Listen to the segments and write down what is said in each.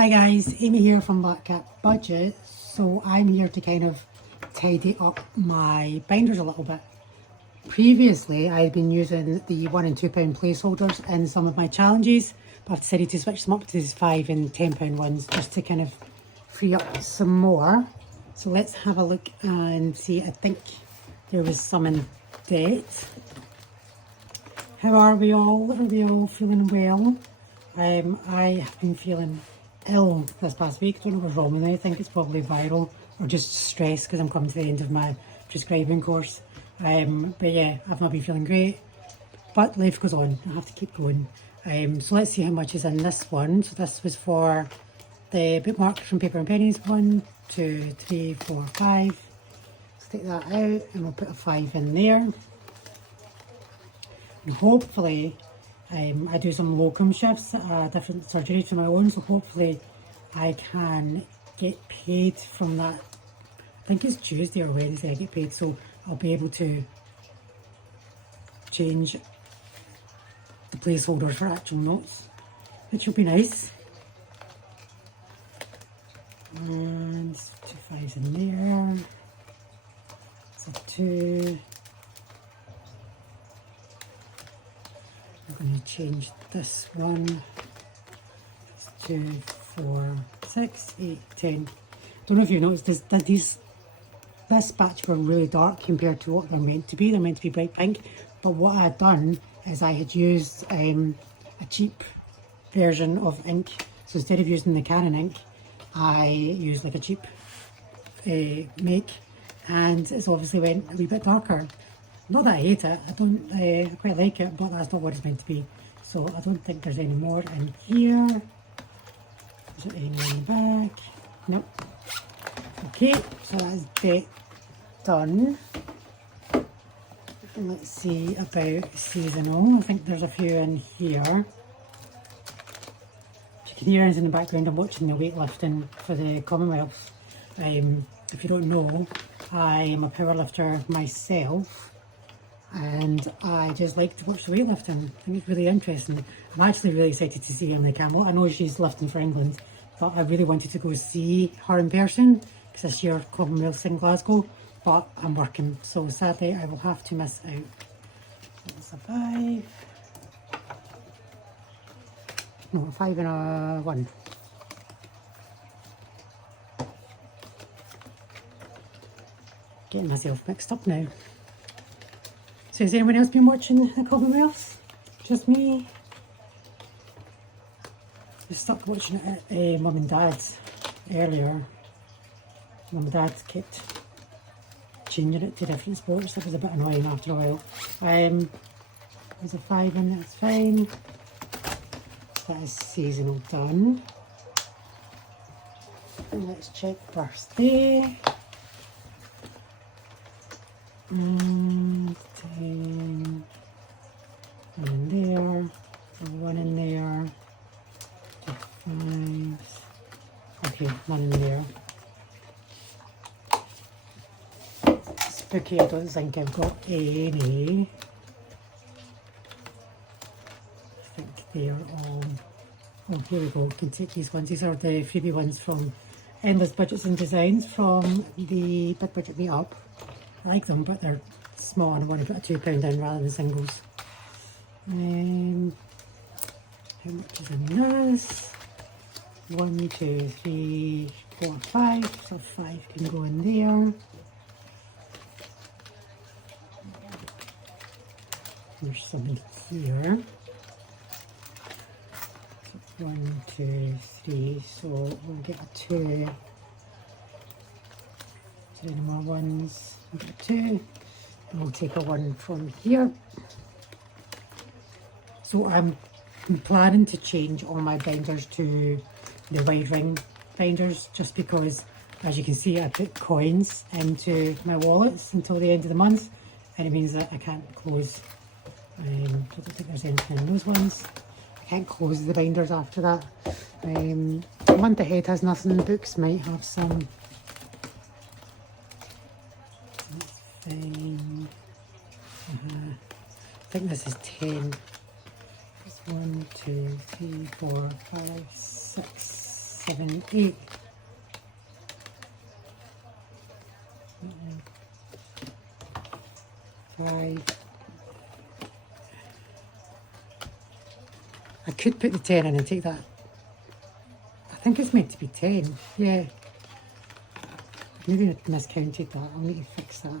Hi guys, Amy here from Black.Cat.Budgets. So I'm here to kind of tidy up my binders a little bit. Previously I've been using the £1 and £2 placeholders in some of my challenges, but I've decided to switch them up to these £5 and £10 ones just to kind of free up some more. So let's have a look and see. I think there was some in debt. How are we all? Are we all feeling well? I have been feeling ill this past week. I don't know what's wrong with me. I think it's probably viral or just stress because I'm coming to the end of my prescribing course. But yeah, I've not been feeling great. But life goes on. I have to keep going. So let's see how much is in this one. So this was for the bookmarks from Paper and Pennies. 1, 2, 3, 4, 5. Let's take that out and we'll put a 5 in there. And hopefully I do some locum shifts at different surgery to my own, so hopefully I can get paid from that. I think it's Tuesday or Wednesday I get paid, so I'll be able to change the placeholders for actual notes, which will be nice. And 2 5s in there. So 2. I'm going to change this one. 2, 4, 6, 8, 10. Don't know if you noticed this batch were really dark compared to what they're meant to be. They're meant to be bright pink, but what I had done is I had used a cheap version of ink. So instead of using the Canon ink, I used like a cheap make, and it's obviously went a wee bit darker. Not that I hate it, I quite like it, but that's not what it's meant to be. So I don't think there's any more in here. Is there any in the back? Nope. Okay, so that's debt done. And let's see about seasonal. I think there's a few in here. If you can hear us in the background, I'm watching the weightlifting for the Commonwealth. If you don't know, I am a powerlifter myself. And I just like to watch the weightlifting. I think it's really interesting. I'm actually really excited to see her on the camel. I know she's lifting for England, but I really wanted to go see her in person because this year Commonwealth's in Glasgow, but I'm working, so sadly I will have to miss out. That's a 5. No, a 5 and a 1. Getting myself mixed up now. So has anyone else been watching the Commonwealth? Just me? I stopped watching it at Mum and Dad's earlier. Mum and Dad kept changing it to different sports. That was a bit annoying after a while. There's a 5 in, that's fine. That is seasonal done. And let's check birthday. 10, 1 in there, 1 in there, 2 5s, okay, 1 in there. Spooky, I don't think I've got any. I think they are all, oh here we go, we can take these ones. These are the freebie ones from Endless Budgets and Designs from the Big Budget Meetup. I like them, but they're small and I want to put a £2 in rather than singles. How much is in this? 1, 2, 3, 4, 5. So 5 can go in there. There's some in here. 1, 2, 3. So we'll get a 2. Is there any more ones? We'll get a 2. And we'll take a 1 from here. So I'm planning to change all my binders to the wide ring binders just because, as you can see, I put coins into my wallets until the end of the month, and it means that I can't close. I don't think there's anything in those ones. I can't close the binders after that. The month ahead has nothing. Books might have some. I think this is 10. 1, 2, 3, 4, 5, 6, 7, 8. Five. I could put the 10 in and take that. I think it's meant to be 10. Yeah. Maybe I miscounted that. I'll need to fix that.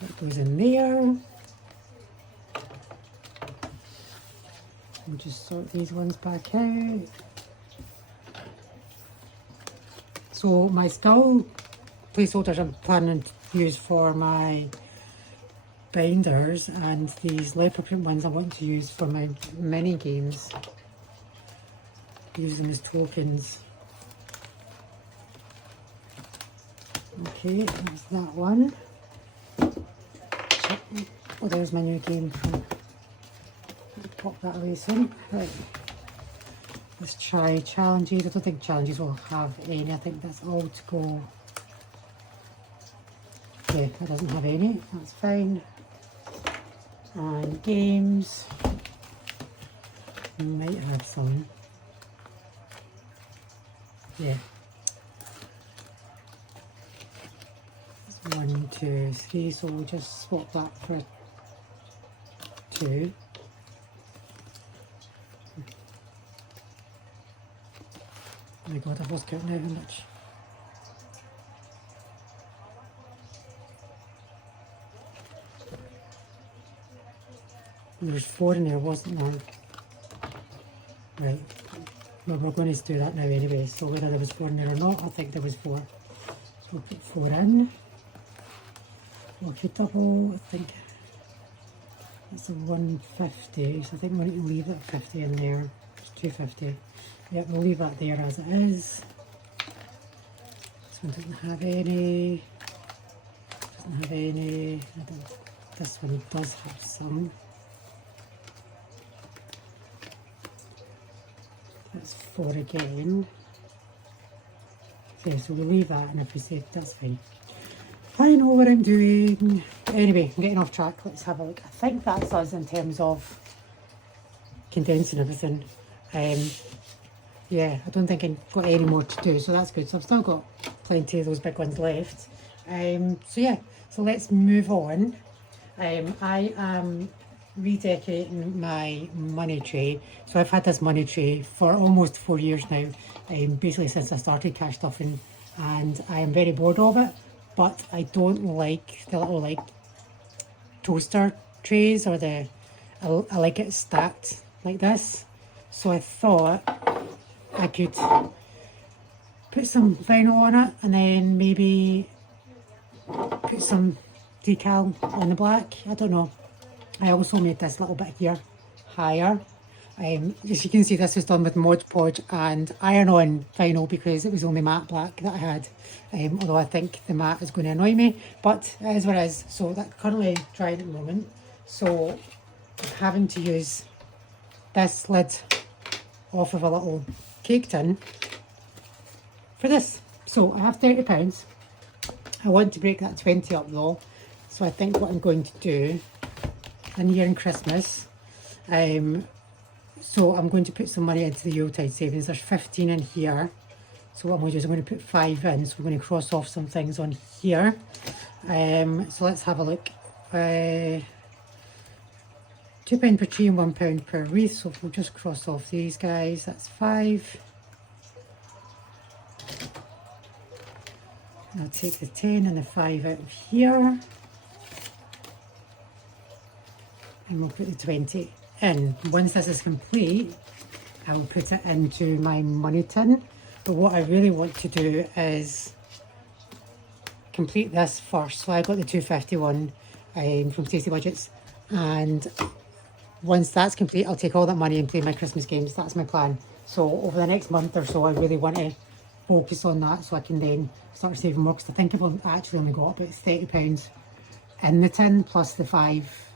That goes in there. We'll just sort these ones back out. So my still placeholders I'm planning to use for my binders, and these leopard print ones I want to use for my mini games. Use them as tokens. Okay, that's that one. Oh, there's my new game. Pop that away soon. Right. Let's try challenges. I don't think challenges will have any. I think that's all to go. Yeah, it doesn't have any. That's fine. And games. Might have some. Yeah. 1, 2, 3. So we'll just swap that for 2. Oh my god, I've lost count now how much. There was 4 in there, wasn't there? Right. Well, we're going to do that now anyway, so whether there was 4 in there or not, I think there was 4. So we'll put 4 in. We'll put double, I think it's a 150, so I think we need to leave that 50 in there. It's 250. Yep, we'll leave that there as it is. This one doesn't have any. Doesn't have any. This one does have some. That's 4 again. Okay, so we'll leave that, and if we say that's fine. I know what I'm doing. Anyway, I'm getting off track. Let's have a look. I think that's us in terms of condensing everything. Yeah, I don't think I've got any more to do, so that's good. So I've still got plenty of those big ones left. So yeah, so let's move on. I am redecorating my money tray. So I've had this money tray for almost 4 years now, basically since I started cash stuffing, and I am very bored of it. But I don't like the little like toaster trays, or I like it stacked like this. So I thought I could put some vinyl on it, and then maybe put some decal on the black. I don't know. I also made this little bit here higher. As you can see, this was done with Mod Podge and iron-on vinyl because it was only matte black that I had. Although I think the matte is going to annoy me, but it is what it is. So that's currently drying at the moment. So I'm having to use this lid off of a little cake tin for this. So I have £30. I want to break that 20 up though. So I think what I'm going to do in year and Christmas, so I'm going to put some money into the Yuletide savings. There's 15 in here. So what I'm going to do is I'm going to put 5 in. So we're going to cross off some things on here. So let's have a look. £2 per tree and £1 per wreath. So we'll just cross off these guys. That's 5. I'll take the 10 and the 5 out of here. And we'll put the 20 in. Once this is complete, I will put it into my money tin. But what I really want to do is complete this first. So I got the 251 from Tasty Budgets, and once that's complete, I'll take all that money and play my Christmas games. That's my plan. So over the next month or so, I really want to focus on that so I can then start saving more, because I think I've actually only got about £30 in the tin plus the 5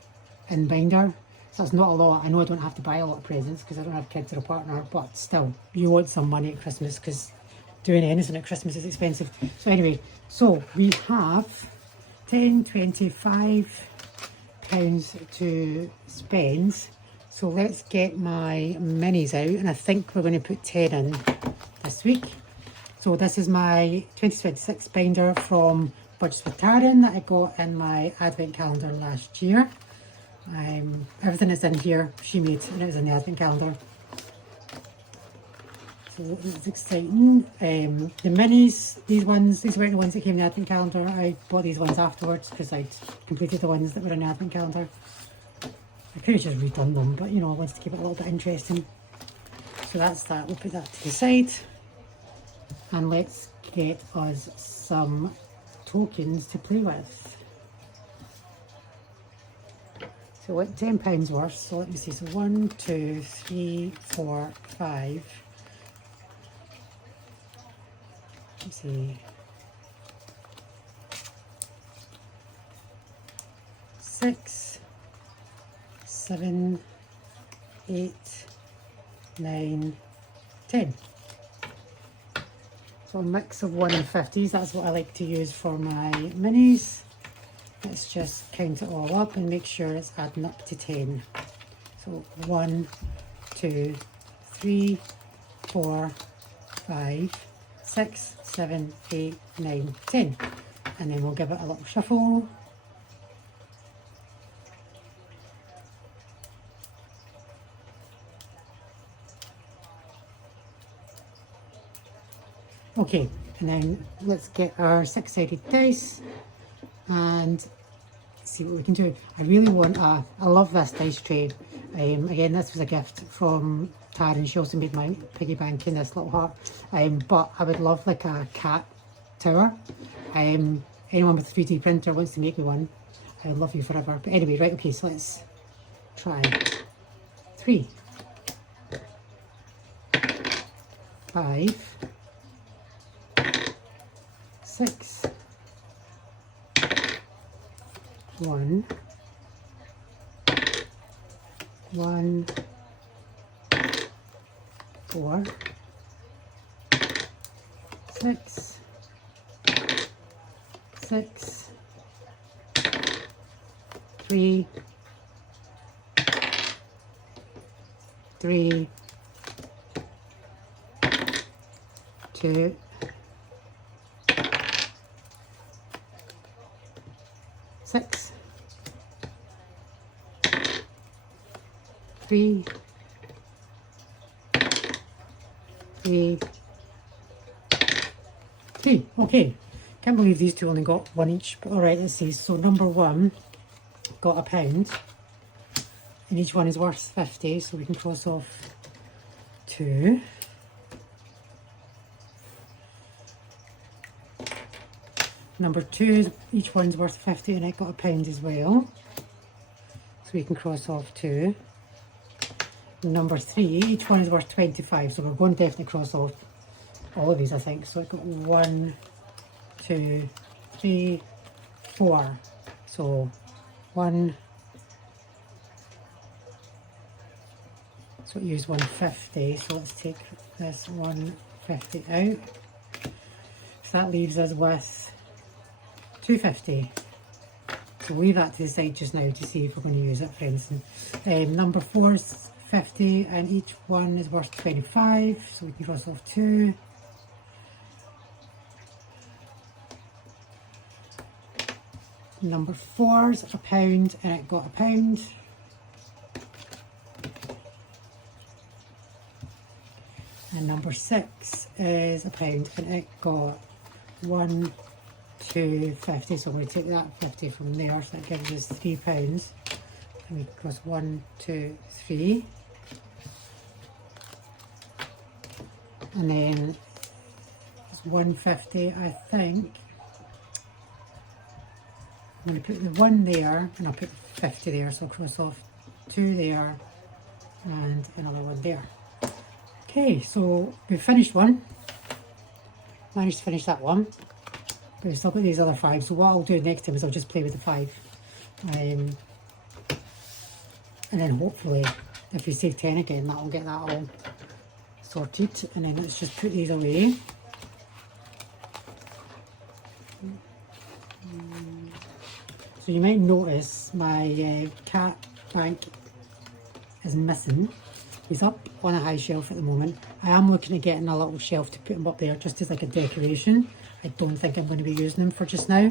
in binder. So that's not a lot. I know I don't have to buy a lot of presents because I don't have kids or a partner, but still, you want some money at Christmas because doing anything at Christmas is expensive. So anyway, so we have 10, 25 pounds to spend. So let's get my minis out, and I think we're going to put 10 in this week. So this is my 2026 binder from Budgets with Taryn that I got in my advent calendar last year. Everything that's in here she made, and it was in the advent calendar. So it's exciting. The minis, these weren't the ones that came in the advent calendar. I bought these ones afterwards because I'd completed the ones that were in the advent calendar. I could have just redone them, but you know, I wanted to keep it a little bit interesting. So that's that. We'll put that to the side. And let's get us some tokens to play with. So what, £10 worth. So let me see. So 1, 2, 3, 4, 5. Let's see. 6, 7, 8, 9, 10. So a mix of 1 and 50s, that's what I like to use for my minis. Let's just count it all up and make sure it's adding up to 10. So 1, 2, 3, 4, 5, 6, 7, 8, 9, 10. And then we'll give it a little shuffle. Okay, and then let's get our 6-sided dice and see what we can do. I really want I love this dice tray. Again, this was a gift from Taryn. She also made my piggy bank in this little heart. But I would love like a cat tower. Anyone with a 3D printer wants to make me one, I love you forever. But anyway, right, okay, so let's try 3, 5, 6, 1, 1, 4, 6, 6, 3, 3, 2, 6, 3, 3, 2. Okay, can't believe these two only got 1 each, but alright, let's see. So number 1 got £1, and each one is worth 50, so we can cross off 2. Number 2, each one's worth 50 and it got £1 as well. So we can cross off 2. Number 3, each one is worth 25, so we're going to definitely cross off all of these, I think. So I've got 1, 2, 3, 4. So 1. So it used 150, so let's take this 150 out. So that leaves us with 250. So leave that to the side just now to see if we're going to use it, for instance. Number 4 is 50 and each one is worth 25, so we can cross off 2. Number 4 is £1 and it got £1. And number 6 is £1 and it got 1, 2, 50, so we're going to take that 50 from there, so that gives us £3. And we cross 1, 2, 3. And then it's 150, I think. I'm going to put the 1 there and I'll put 50 there, so I'll cross off 2 there and another 1 there. Okay, so we've finished one. Managed to finish that one. But we've still got these other 5. So what I'll do next time is I'll just play with the 5. And then hopefully if we save 10 again, that'll get that all sorted. And then let's just put these away. So you might notice my cat bank is missing. He's up on a high shelf at the moment. I am looking at getting a little shelf to put him up there just as like a decoration. I don't think I'm going to be using them for just now,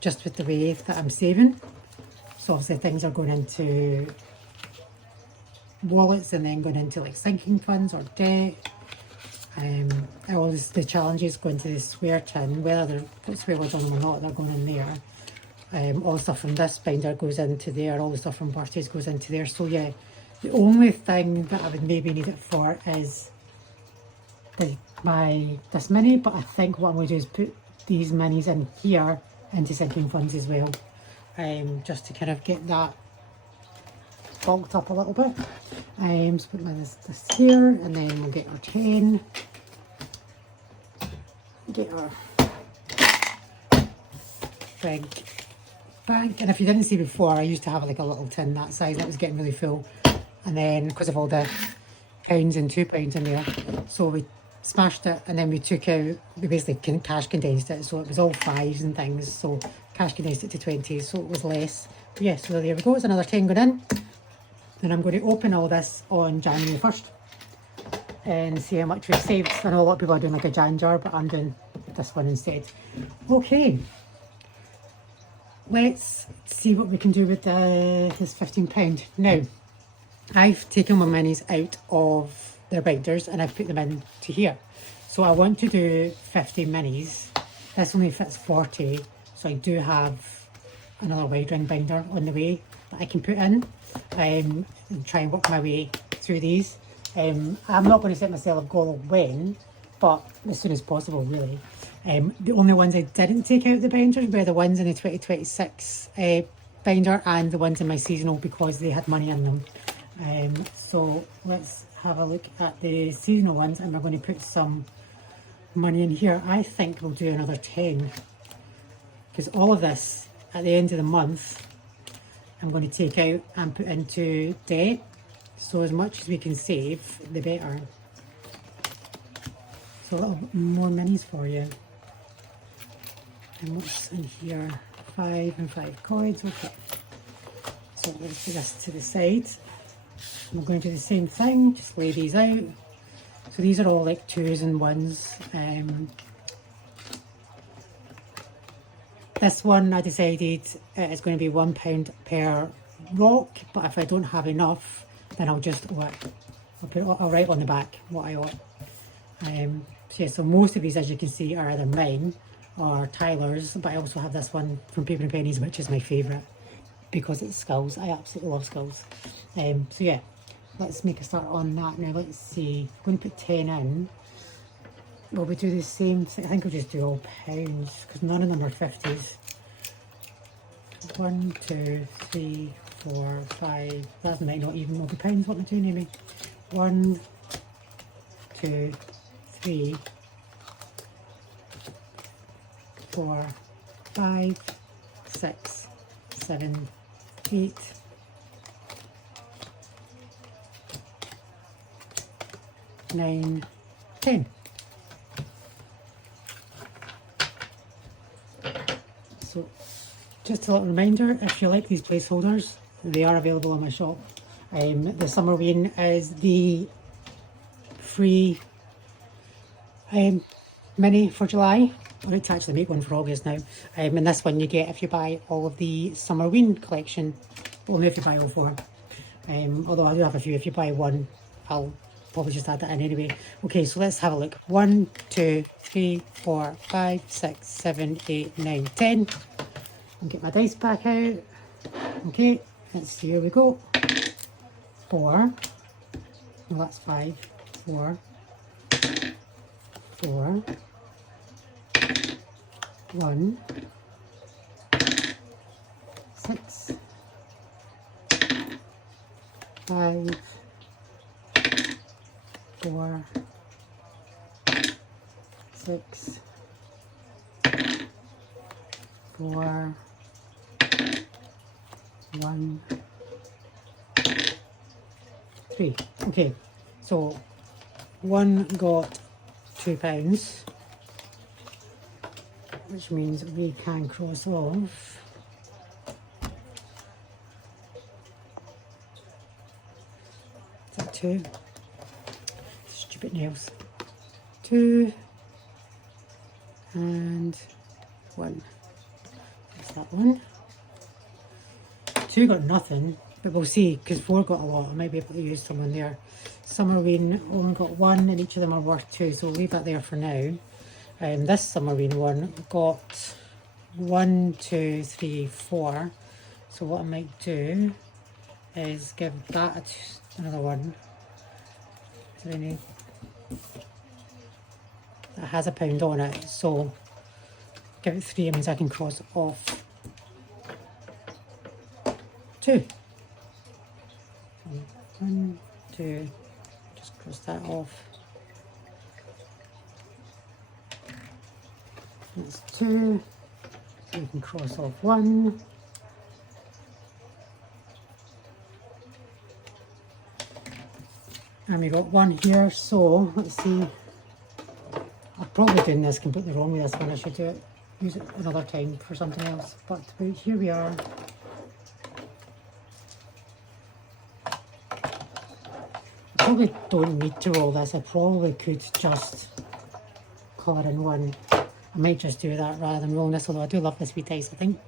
just with the way that I'm saving. So obviously things are going into wallets and then going into like sinking funds or debt. All the challenges go into the swear tin, whether they're put swear words on them or not, they're going in there. All the stuff from this binder goes into there, all the stuff from birthdays goes into there. So yeah, the only thing that I would maybe need it for is this mini, but I think what I'm going to do is put these minis in here into sinking funds as well, just to kind of get that bulked up a little bit. So put this here, and then we'll get our 10, get our big bank. And if you didn't see before, I used to have like a little tin that size that was getting really full, and then because of all the pounds and £2 in there, so we smashed it, and then we took out, we basically cash condensed it, so it was all 5s and things, so cash condensed it to 20s, so it was less. But yeah, so there we go, it's another 10 going in. Then I'm going to open all this on January 1st and see how much we've saved. I know a lot of people are doing like a Jan jar, but I'm doing this one instead. Okay, let's see what we can do with this £15. Now, I've taken my minis out of their binders and I've put them into here. So I want to do 50 minis. This only fits 40, so I do have another wide ring binder on the way that I can put in, and try and work my way through these. I'm not going to set myself a goal of when, but as soon as possible really. The only ones I didn't take out the binders were the ones in the 2026 binder and the ones in my seasonal, because they had money in them. So let's have a look at the seasonal ones, and we're going to put some money in here. I think we'll do another 10, because all of this at the end of the month I'm going to take out and put into debt. So as much as we can save, the better. So a little more minis for you. And what's in here? 5 and 5 coins. Okay. So let's put this to the side. I'm going to do the same thing, just lay these out. So these are all like 2s and 1s. This one I decided it's going to be £1 per rock, but if I don't have enough, then I'll just I'll write on the back what I ought. So yeah, so most of these, as you can see, are either mine or Tyler's, but I also have this one from Paper and Pennies, which is my favourite because it's skulls. I absolutely love skulls. So yeah, let's make a start on that now. Let's see, I'm going to put 10 in. Will we do the same thing? I think we'll just do all pounds, because none of them are 50s. 1, 2, 3, 4, 5. That might not even all be pounds. What am I doing, Amy? 1, 2, 3, 4, 5, 6, 7, 8, 9, 10. So just a little reminder, if you like these placeholders, they are available on my shop. The Summerween is the free mini for July. I need to actually make one for August now. And this one you get if you buy all of the Summerween collection, only if you buy all 4. Although I do have a few. If you buy one, I'll probably just add that in anyway. Okay, so let's have a look. 1, 2, 3, 4, 5, 6, 7, 8, 9, 10. I'll get my dice back out. Okay, let's see, here we go. 4. No, that's 5. 4. 4. 1. 6. 5. 4. 6. 4. 1. 3. Okay, so one got £2, which means we can cross off 2. Stupid nails. 2 and 1. That's that one. 2 got nothing, but we'll see, because 4 got a lot. I might be able to use someone there. Submarine only got 1, and each of them are worth 2, so we'll leave that there for now. This submarine one got 1, 2, 3, 4. So what I might do is give that another one. Is there any that has £1 on it? So give it 3, it means I can cross off 2. 1, 2, just cross that off. That's 2, so you can cross off 1. And we got 1 here, so let's see. I'm probably doing this completely wrong with this one. I should do it, use it another time for something else. But here we are. I probably don't need to roll this. I probably could just colour in 1. I might just do that rather than rolling this, although I do love this wee dice. I think,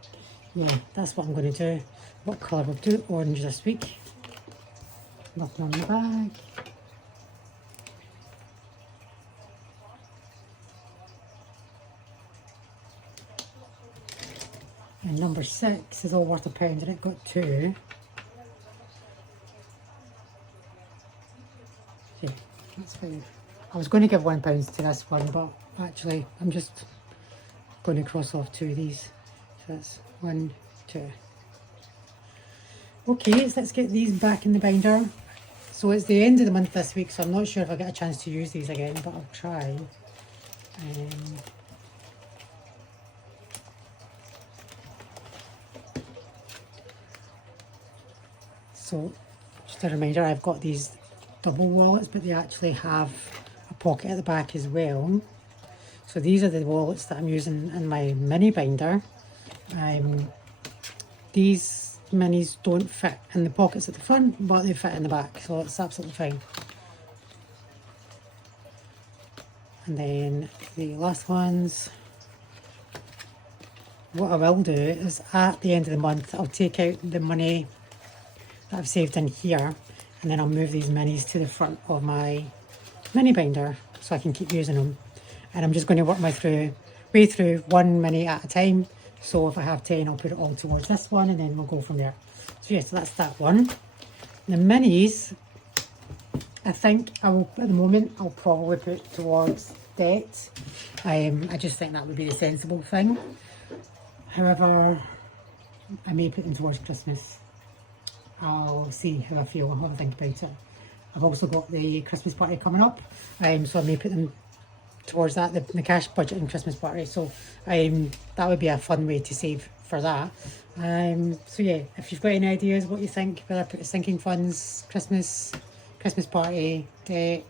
yeah, that's what I'm going to do. What colour we'll do? Orange this week. Nothing on the bag. And number 6 is all worth £1 and it got 2. Yeah, that's fine. I was going to give £1 to this one, but actually I'm just going to cross off 2 of these. So that's 1, 2. Okay, so let's get these back in the binder. So it's the end of the month this week, so I'm not sure if I get a chance to use these again, but I'll try. So just a reminder, I've got these double wallets, but they actually have a pocket at the back as well. So these are the wallets that I'm using in my mini binder. These minis don't fit in the pockets at the front, but they fit in the back, so it's absolutely fine. And then the last ones, what I will do is at the end of the month, I'll take out the money that I've saved in here, and then I'll move these minis to the front of my mini binder so I can keep using them. And I'm just going to work my way through 1 mini at a time. So if I have 10, I'll put it all towards this one, and then we'll go from there. So yeah, so that's that one. The minis, I think I will, at the moment, I'll probably put towards debt. I just think that would be a sensible thing. However, I may put them towards Christmas. I'll see how I feel. I'll have a think about it. I've also got the Christmas party coming up, so I may put them towards that, the cash budget and Christmas party. So that would be a fun way to save for that. So yeah, if you've got any ideas what you think, whether I put sinking funds, Christmas party, debt.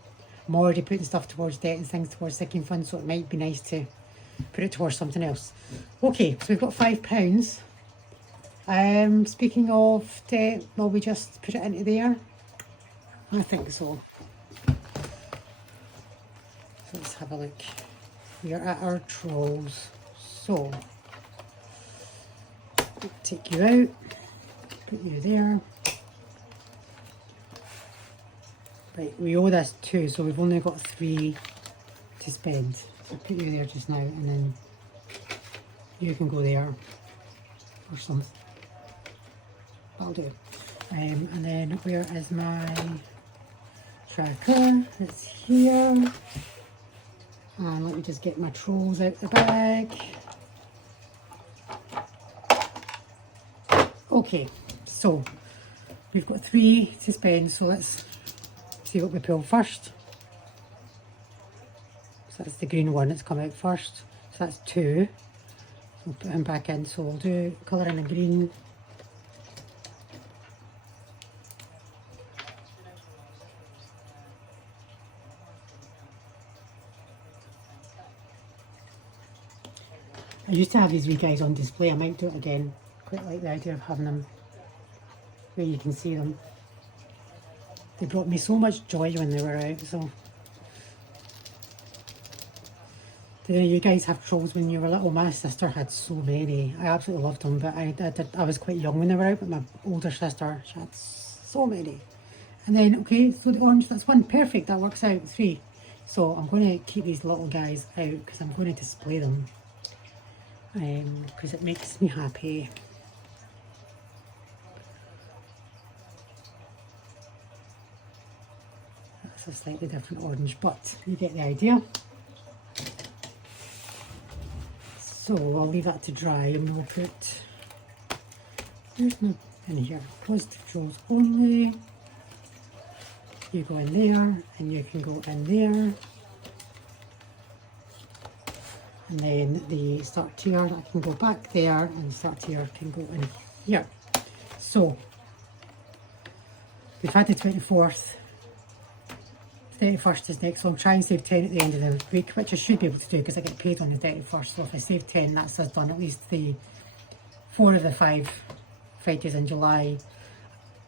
I'm already putting stuff towards debt and things towards sinking funds, so it might be nice to put it towards something else. Okay, so we've got £5. Speaking of debt, will we just put it into there? I think so. So let's have a look. We are at our trolls. So take you out, put you there. Right, we owe this 2, so we've only got 3 to spend. So put you there just now, and then you can go there or something. That'll do. And then where is my tracker? It's here. And let me just get my trolls out the bag. Okay, so we've got 3 to spend, so let's see what we pull first. So that's the green one that's come out first. So that's 2. We'll put him back in, so we'll do colour in a green. I used to have these wee guys on display. I might do it again. Quite like the idea of having them where you can see them. They brought me so much joy when they were out, so. Did any of you guys have trolls when you were little? My sister had so many. I absolutely loved them, but I was quite young when they were out, but my older sister, she had so many. And then, okay, so the orange, that's one, perfect, that works out, 3. So I'm going to keep these little guys out because I'm going to display them because it makes me happy. That's a slightly different orange, but you get the idea. So I'll leave that to dry and we'll put, there's no in here, positive trolls only. You go in there and you can go in there. And then the start tier, I can go back there and the start tier can go in here. So we've had the 24th. 31st is next, so I'll try and save 10 at the end of the week, which I should be able to do because I get paid on the 31st. So if I save 10, that's us done at least the 4 of the 5 Fridays in July.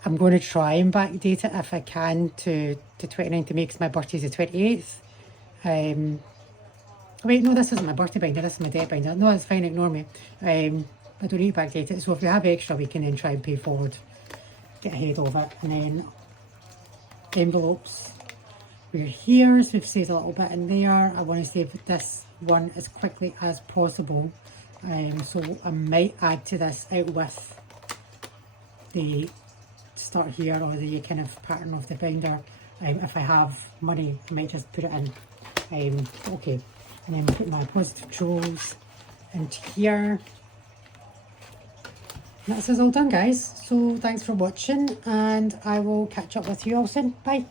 I'm going to try and backdate it if I can to 29th of May because my birthday's the 28th. Wait, no, this isn't my birthday binder, this is my debt binder. No, it's fine, ignore me. I don't need to backdate it, so if we have extra, we can then try and pay forward, get ahead of it. And then envelopes. We're here, so we've saved a little bit in there. I want to save this one as quickly as possible. So I might add to this out with the start here or the kind of pattern of the binder. If I have money, I might just put it in. Okay, and then put my positive trolls into here. And that's us all done, guys. So thanks for watching, and I will catch up with you all soon. Bye.